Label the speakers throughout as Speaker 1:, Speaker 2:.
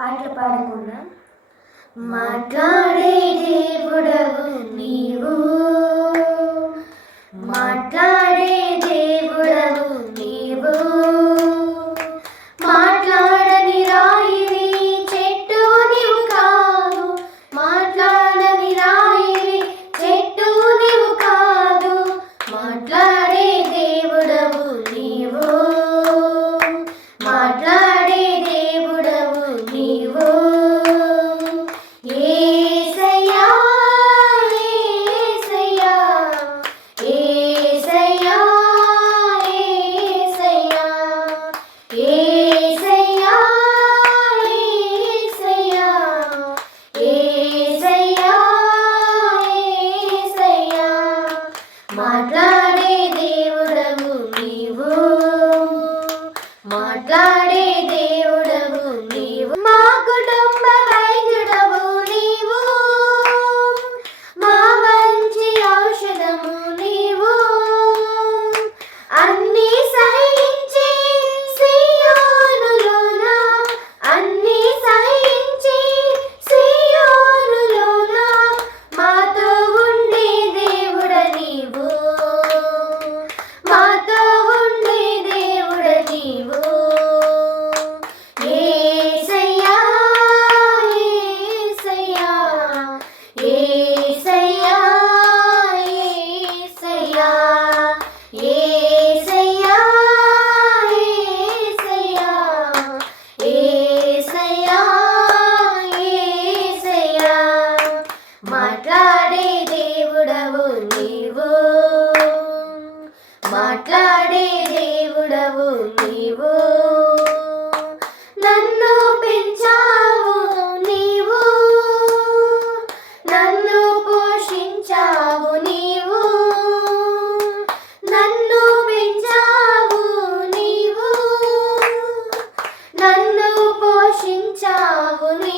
Speaker 1: పాటలు పాడకుండా మాట్లాడే దేవుడవు నీవు. పెంచావు నీవు. నన్ను పెంచావు నీవు. నన్ను పోషించావు నీవు. నన్ను పెంచావు నీవు. నన్ను పోషించావు నీవు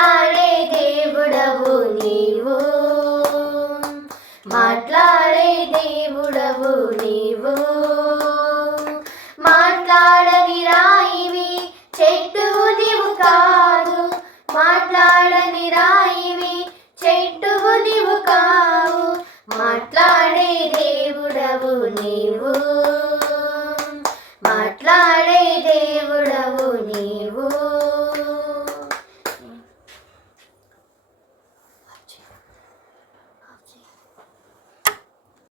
Speaker 1: మాట్లాడే దేవుడవు నీవు. మాట్లాడే దేవుడవు నీవు.